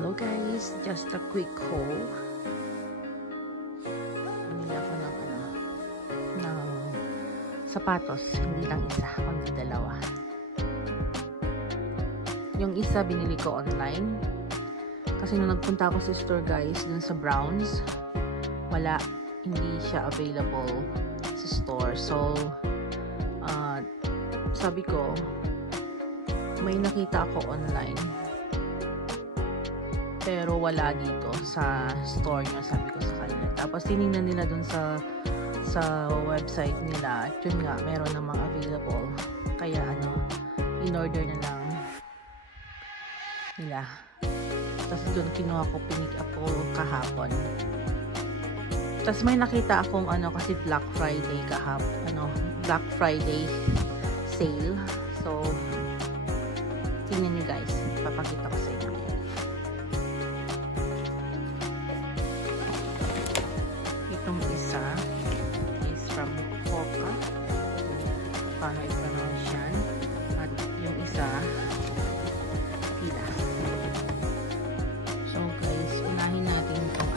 Hello guys, just a quick haul. Bumili ako ng sapatos, hindi lang isa, kundi dalawa. Yung isa binili ko online kasi nung nagpunta ako sa store guys, dun sa Browns, hindi siya available sa store. So sabi ko, may nakita ako online pero wala dito sa store nyo, sabi ko sa kanila. Tapos tinignan nila dun sa website nila at yun nga, meron namang available, kaya in-order na lang nila. Tapos dun kinuha ko, pinick up ko kahapon. Tapos may nakita akong kasi Black Friday Black Friday sale. So tingnan nyo guys, papakita ko sa inyo. Itong isa is from Hoka, paano i-pronounce yan, at yung isa Fila. So guys, unahin natin itong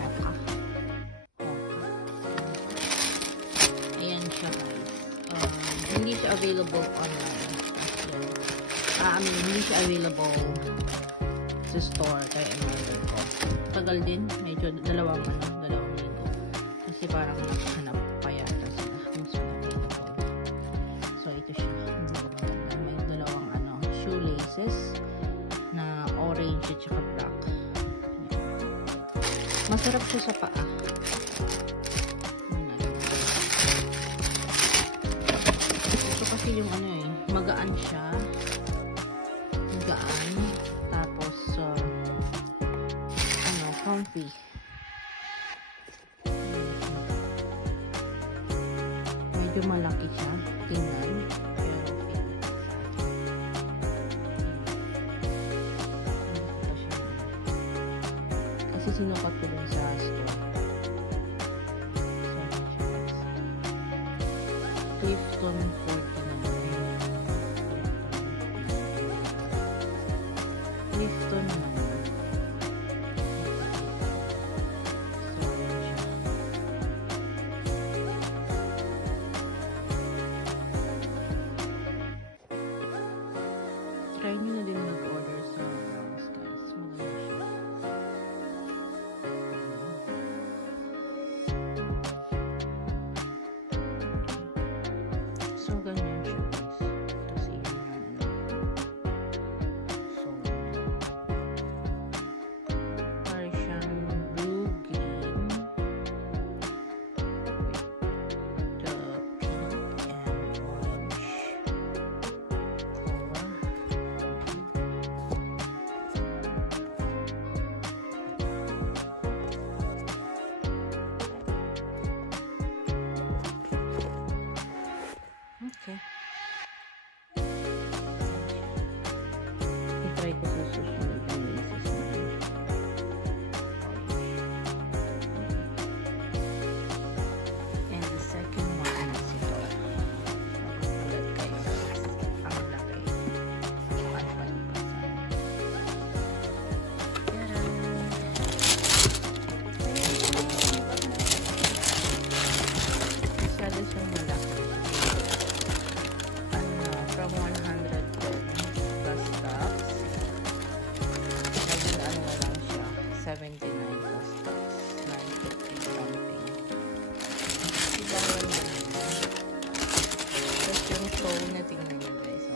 Hoka. Ayan siya guys. Hindi siya available online. Hindi siya available sa store, kaya in-order ko. Tagal din, medyo dalawang linggo. Kasi parang nakahanap pa yata sila kung saan available. So ito siya. May dalawang shoelaces na orange at saka black. Masarap siya sa paa. Ito kasi yung magaan siya. Tapos comfy. Medyo malaki siya tingnan, pero fit kasi sinukat ko dun sa store. Clifton 49. Clifton naman. Try nyo na din mag-order sa Browns guys. So ganyan siya guys. Kasi yun so parang siyang blue-green with the pink and orange color. Okay. I-try ko sa susunod ng laces na and the second one is ito. Ulit kayo. Ang laki. 1.5%. Masyado siyang malaki. From 110 plus tax. Naging na lang siya. 79 plus tax. 950 something. Ibawan na lang. Tapos yung toe na tingnan nyo guys.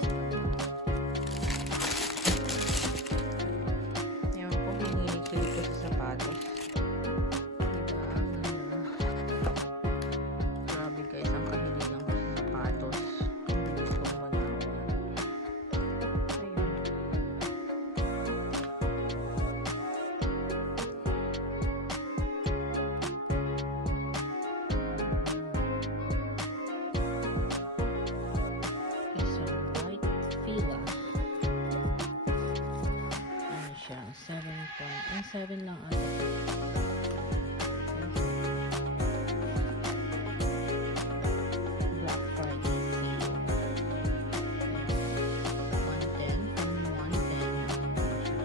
Yan po, hinilig ko dito sa sapatos. Grabe guys, ang kahiligan ko sa sapatos. Ano siya? 7 lang ata. Black Friday sale. 110 from 110.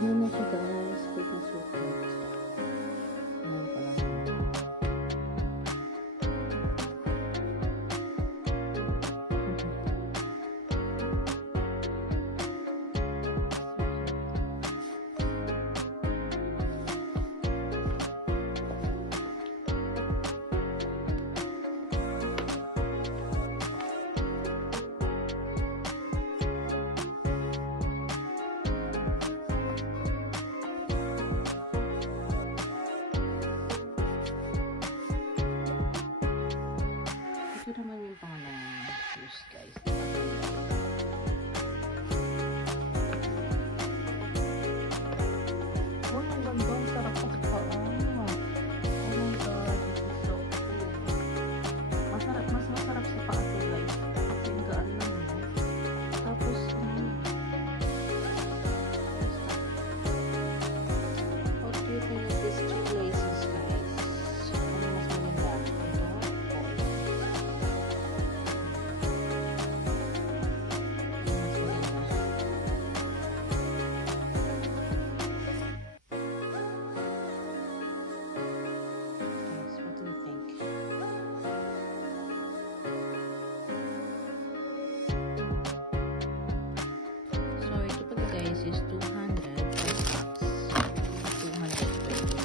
Ganyan na siya guys. Pag nasukat. Ayan pa lang. Ito naman yung pangalang shoes guys. Oh, ang ganda. Ang sarap ang paa. Oh my god. This is so cool. Mas masarap sa paa to guys. Kasi ang gaan lang mo. Tapos, what do you think of these two laces guys? Ano mas maganda? Guys is 200 plus tax. 220.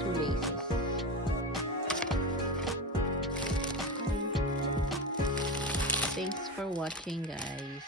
Two laces. Thanks for watching guys.